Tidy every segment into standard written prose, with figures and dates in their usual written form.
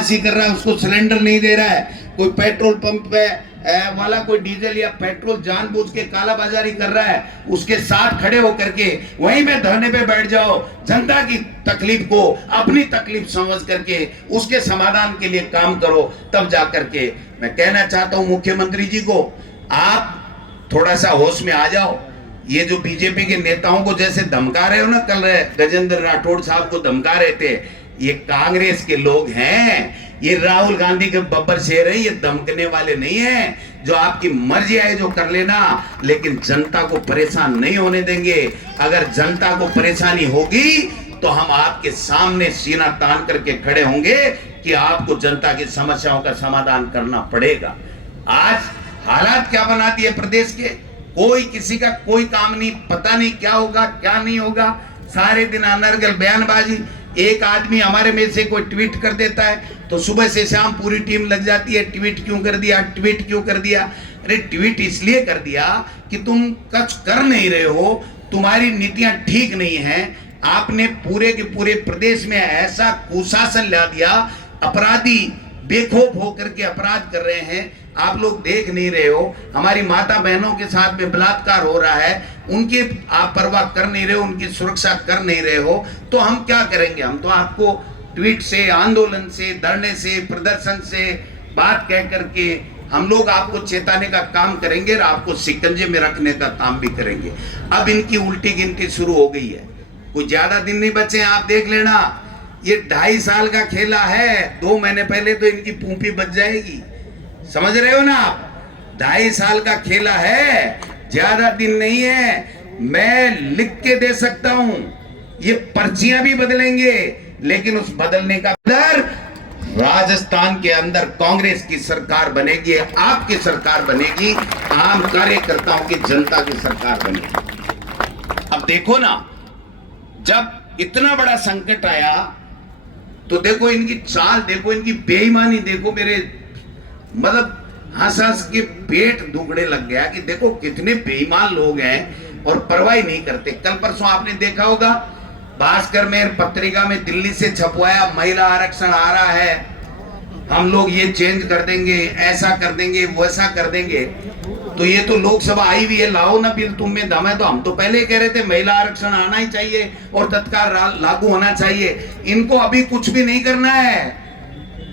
बदमाशी कर रहा है, उसको सिलेंडर नहीं दे रहा है, कोई पेट्रोल पंप पे वाला कोई डीजल या पेट्रोल जानबूझ के कालाबाजारी कर रहा है, उसके साथ खड़े होकर के वहीं पे धरने पे बैठ जाओ। जनता की तकलीफ को अपनी तकलीफ समझ करके उसके समाधान के लिए काम करो, तब जा करके। मैं कहना चाहता हूं मुख्यमंत्री जी को, आप थोड़ा सा होश में आ जाओ। ये जो बीजेपी के नेताओं को जैसे धमका रहे हो ना, कल गजेंद्र राठौड़ साहब को धमका रहे थे, ये कांग्रेस के लोग हैं, ये राहुल गांधी के बब्बर शेर हैं, ये धमकने वाले नहीं हैं। जो आपकी मर्जी आए जो कर लेना, लेकिन जनता को परेशान नहीं होने देंगे। अगर जनता को परेशानी होगी तो हम आपके सामने सीना तान करके खड़े होंगे कि आपको जनता की समस्याओं का समाधान करना पड़ेगा। आज हालात क्या बना दिए प्रदेश के, कोई किसी का कोई काम नहीं, पता नहीं क्या होगा क्या नहीं होगा, सारे दिन अनर्गल बयानबाजी। एक आदमी हमारे में से कोई ट्वीट कर देता है तो सुबह से शाम पूरी टीम लग जाती है, ट्वीट क्यों कर दिया, ट्वीट क्यों कर दिया। अरे ट्वीट इसलिए कर दिया कि तुम कुछ कर नहीं रहे हो, तुम्हारी नीतियां ठीक नहीं हैं। आपने पूरे के पूरे प्रदेश में ऐसा कुशासन ला दिया, अपराधी बेखौफ होकर के अपराध कर रहे हैं, आप लोग देख नहीं रहे हो। हमारी माता बहनों के साथ में बलात्कार हो रहा है, उनकी आप परवाह कर नहीं रहे हो, उनकी सुरक्षा कर नहीं रहे हो, तो हम क्या करेंगे। हम तो आपको ट्वीट से, आंदोलन से, धरने से, प्रदर्शन से बात कह करके हम लोग आपको चेताने का काम करेंगे और आपको शिकंजे में रखने का काम भी करेंगे। अब इनकी उल्टी गिनती शुरू हो गई है, कोई ज्यादा दिन नहीं बचे, आप देख लेना। ये 2.5 साल का खेला है, 2 महीने पहले तो इनकी पूंपी बच जाएगी, समझ रहे हो ना आप। 2.5 साल का खेला है, ज्यादा दिन नहीं है। मैं लिख के दे सकता हूं, ये पर्चियां भी बदलेंगे, लेकिन उस बदलने का डर, राजस्थान के अंदर कांग्रेस की सरकार बनेगी, आपकी सरकार बनेगी, आम कार्यकर्ताओं की, जनता की सरकार बनेगी। अब देखो ना, जब इतना बड़ा संकट आया तो देखो इनकी चाल, देखो इनकी बेईमानी, देखो मेरे मतलब हंस हंस के पेट दुखने लग गया कि देखो कितने बेईमान लोग हैं और परवाह नहीं करते। कल परसों आपने देखा होगा, भास्कर में पत्रिका में दिल्ली से छपवाया, महिला आरक्षण आ रहा है, हम लोग ये चेंज कर देंगे, ऐसा कर देंगे, वैसा कर देंगे। तो ये तो लोकसभा आई हुई है, लाओ ना बिल, तुम में दम है तो। हम तो पहले कह रहे थे महिला आरक्षण आना ही चाहिए और तत्काल लागू होना चाहिए। इनको अभी कुछ भी नहीं करना है,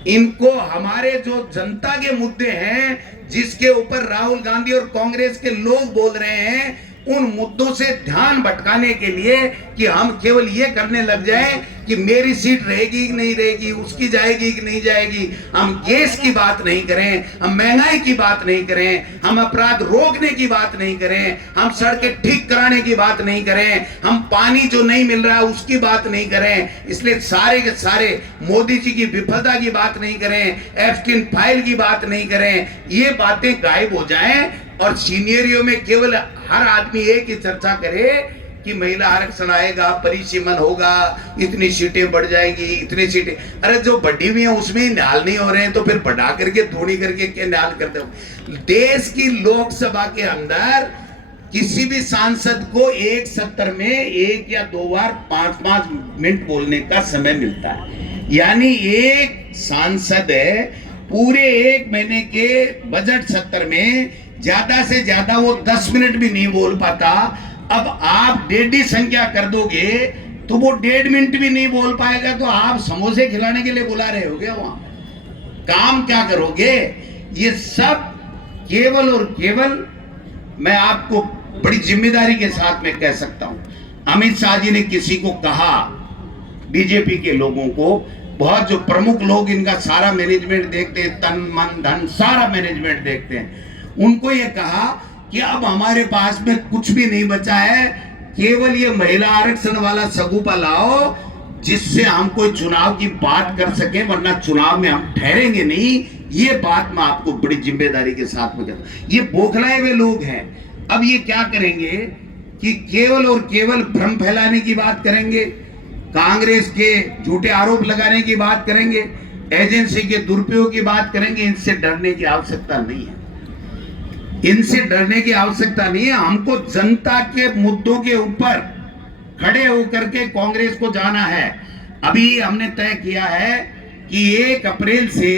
इनको हमारे जो जनता के मुद्दे हैं, जिसके ऊपर राहुल गांधी और कांग्रेस के लोग बोल रहे हैं, उन मुद्दों से ध्यान भटकाने के लिए कि हम केवल ये करने लग जाएं कि मेरी सीट रहेगी कि नहीं रहेगी, उसकी जाएगी कि नहीं जाएगी। हम गैस की बात नहीं करें, हम महंगाई की बात नहीं करें, हम अपराध रोकने की बात नहीं करें, हम सड़कें ठीक कराने की बात नहीं करें, हम पानी जो नहीं मिल रहा है उसकी बात नहीं करें, इसलिए सारे के सारे मोदी जी की विफलता की बात नहीं करें, एप्स्टीन फाइल की बात नहीं करें। ये बातें गायब हो जाएं और सीनियरियों में केवल हर आदमी एक ही चर्चा करे कि महिला आरक्षण आएगा, परिसीमन होगा, इतनी सीटें बढ़ जाएंगी, इतनी सीटें। अरे जो बढ़ी हुई है उसमें ही न्याल नहीं हो रहे हैं तो फिर बढ़ा करके धोनी करके क्या न्याल करते हो। देश की लोकसभा के अंदर किसी भी सांसद को एक सत्र में 1 या 2 बार 5-5 मिनट बोलने का समय मिलता है, यानी एक सांसद है पूरे 1 महीने के बजट सत्र में ज्यादा से ज्यादा वो 10 मिनट भी नहीं बोल पाता। अब आप 1.5 संख्या कर दोगे तो वो 1.5 मिनट भी नहीं बोल पाएगा, तो आप समोसे खिलाने के लिए बुला रहे होगे, वहां काम क्या करोगे। ये सब केवल और केवल, मैं आपको बड़ी जिम्मेदारी के साथ में कह सकता हूं, अमित शाह जी ने किसी को कहा, बीजेपी के लोगों को, बहुत जो प्रमुख लोग इनका सारा मैनेजमेंट देखते हैं, तन मन धन सारा मैनेजमेंट देखते हैं, उनको ये कहा कि अब हमारे पास में कुछ भी नहीं बचा है, केवल ये महिला आरक्षण वाला सगुपा लाओ जिससे हम कोई चुनाव की बात कर सके, वरना चुनाव में हम ठहरेंगे नहीं। ये बात मैं आपको बड़ी जिम्मेदारी के साथ में कहता हूं। ये बौखलाए हुए लोग हैं। अब ये क्या करेंगे कि केवल और केवल भ्रम फैलाने की बात करेंगे, कांग्रेस के झूठे आरोप लगाने की बात करेंगे, एजेंसी के दुरुपयोग की बात करेंगे। इनसे डरने की आवश्यकता नहीं है, इनसे डरने की आवश्यकता नहीं है। हमको जनता के मुद्दों के ऊपर खड़े होकर के कांग्रेस को जाना है। अभी हमने तय किया है कि 1 अप्रैल से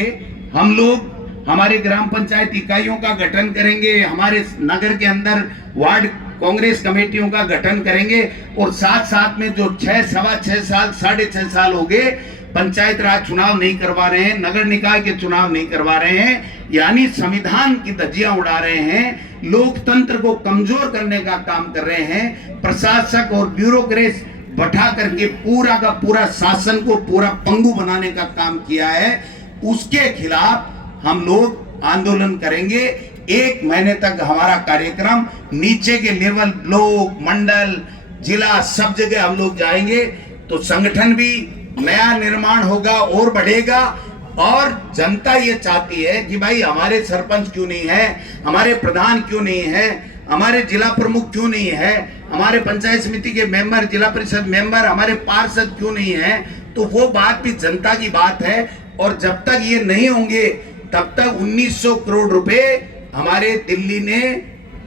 हम लोग हमारे ग्राम पंचायत इकाइयों का गठन करेंगे, हमारे नगर के अंदर वार्ड कांग्रेस कमेटियों का गठन करेंगे और साथ साथ में जो 6 साल 6.5 साल हो गए पंचायत राज चुनाव नहीं करवा रहे हैं, नगर निकाय के चुनाव नहीं करवा रहे हैं, यानी संविधान की धज्जियां उड़ा रहे हैं, लोकतंत्र को कमजोर करने का काम कर रहे हैं, प्रशासक और ब्यूरोक्रेट बैठा करके पूरा का पूरा शासन को पूरा पंगु बनाने का काम किया है, उसके खिलाफ हम लोग आंदोलन करेंगे। 1 महीने तक हमारा कार्यक्रम नीचे के लेवल, ब्लॉक, मंडल, जिला, सब जगह हम लोग जाएंगे, तो संगठन भी नया निर्माण होगा और बढ़ेगा। और जनता ये चाहती है कि भाई हमारे सरपंच क्यों नहीं है, हमारे प्रधान क्यों नहीं है, हमारे जिला प्रमुख क्यों नहीं है, हमारे पंचायत समिति के मेंबर, जिला परिषद मेंबर, हमारे पार्षद क्यों नहीं है। तो वो बात भी जनता की बात है। और जब तक ये नहीं होंगे तब तक 1900 करोड़ रुपए हमारे दिल्ली ने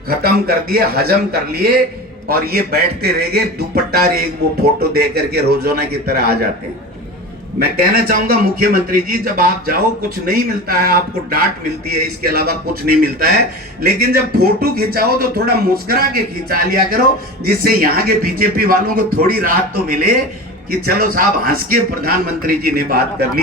खत्म कर दिए, हजम कर लिए, और ये बैठते रह गए दुपट्टा एक वो फोटो दे करके रोजाना की तरह आ जाते हैं। मैं कहना चाहूंगा मुख्यमंत्री जी, जब आप जाओ कुछ नहीं मिलता है, आपको डांट मिलती है, इसके अलावा कुछ नहीं मिलता है, लेकिन जब फोटो खिंचाओ तो थोड़ा मुस्कुरा के खिंचा लिया करो, जिससे यहाँ के बीजेपी वालों को थोड़ी राहत तो मिले कि चलो साहब हंस के प्रधानमंत्री जी ने बात कर ली।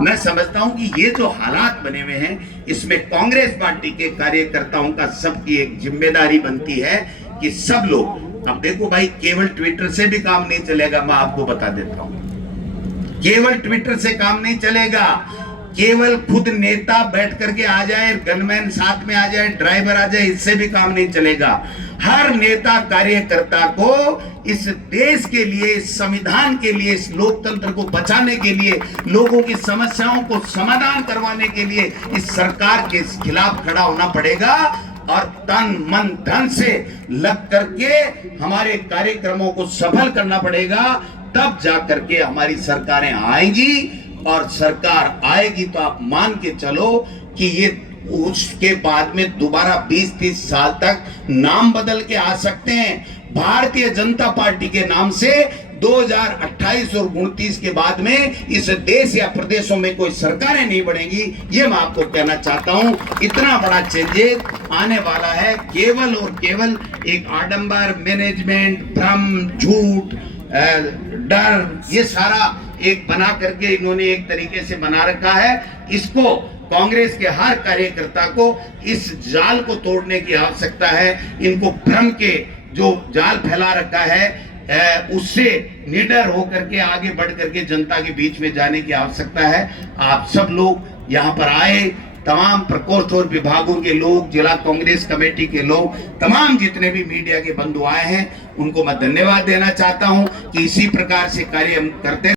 मैं समझता हूं कि ये जो हालात बने हुए हैं, इसमें कांग्रेस पार्टी के कार्यकर्ताओं का सबकी एक जिम्मेदारी बनती है कि सब लोग, अब देखो भाई केवल ट्विटर से भी काम नहीं चलेगा, मैं आपको बता देता हूं, केवल ट्विटर से काम नहीं चलेगा, केवल खुद नेता बैठ करके आ जाए, गनमैन साथ में आ जाए, ड्राइवर आ जाए, इससे भी काम नहीं चलेगा। हर नेता कार्यकर्ता को इस देश के लिए, इस संविधान के लिए, इस लोकतंत्र को बचाने के लिए, लोगों की समस्याओं को समाधान करवाने के लिए इस सरकार के खिलाफ खड़ा होना पड़ेगा और तन मन धन से लग करके हमारे कार्यक्रमों को सफल करना पड़ेगा। तब जाकर के हमारी सरकारें आएंगी, और सरकार आएगी तो आप मान के चलो कि ये उसके बाद में दोबारा 20-30 साल तक नाम बदल के आ सकते हैं। भारतीय जनता पार्टी के नाम से 2028 और 29 के बाद में इस देश या प्रदेशों में कोई सरकारें नहीं बढ़ेंगी। ये मैं आपको कहना चाहता हूं। इतना बड़ा चेंजेस आने वाला है, केवल और केवल एक आडंबर, मैनेजमेंट, भ्रम, झूठ, डर, ये सारा एक बना करके इन्होंने एक तरीके से बना रखा है। इसको कांग्रेस के हर कार्यकर्ता को इस जाल को तोड़ने की आवश्यकता है। इनको भ्रम के जो जाल फैला रखा है उससे निडर होकर के आगे बढ़ करके जनता के बीच में जाने की आवश्यकता है। आप सब लोग यहाँ पर आए, तमाम प्रकोष्ठ और विभागों के लोग, जिला कांग्रेस कमेटी के लोग, तमाम जितने भी मीडिया के बंधु आए हैं, उनको मैं धन्यवाद देना चाहता हूं कि इसी प्रकार से कार्य हम करते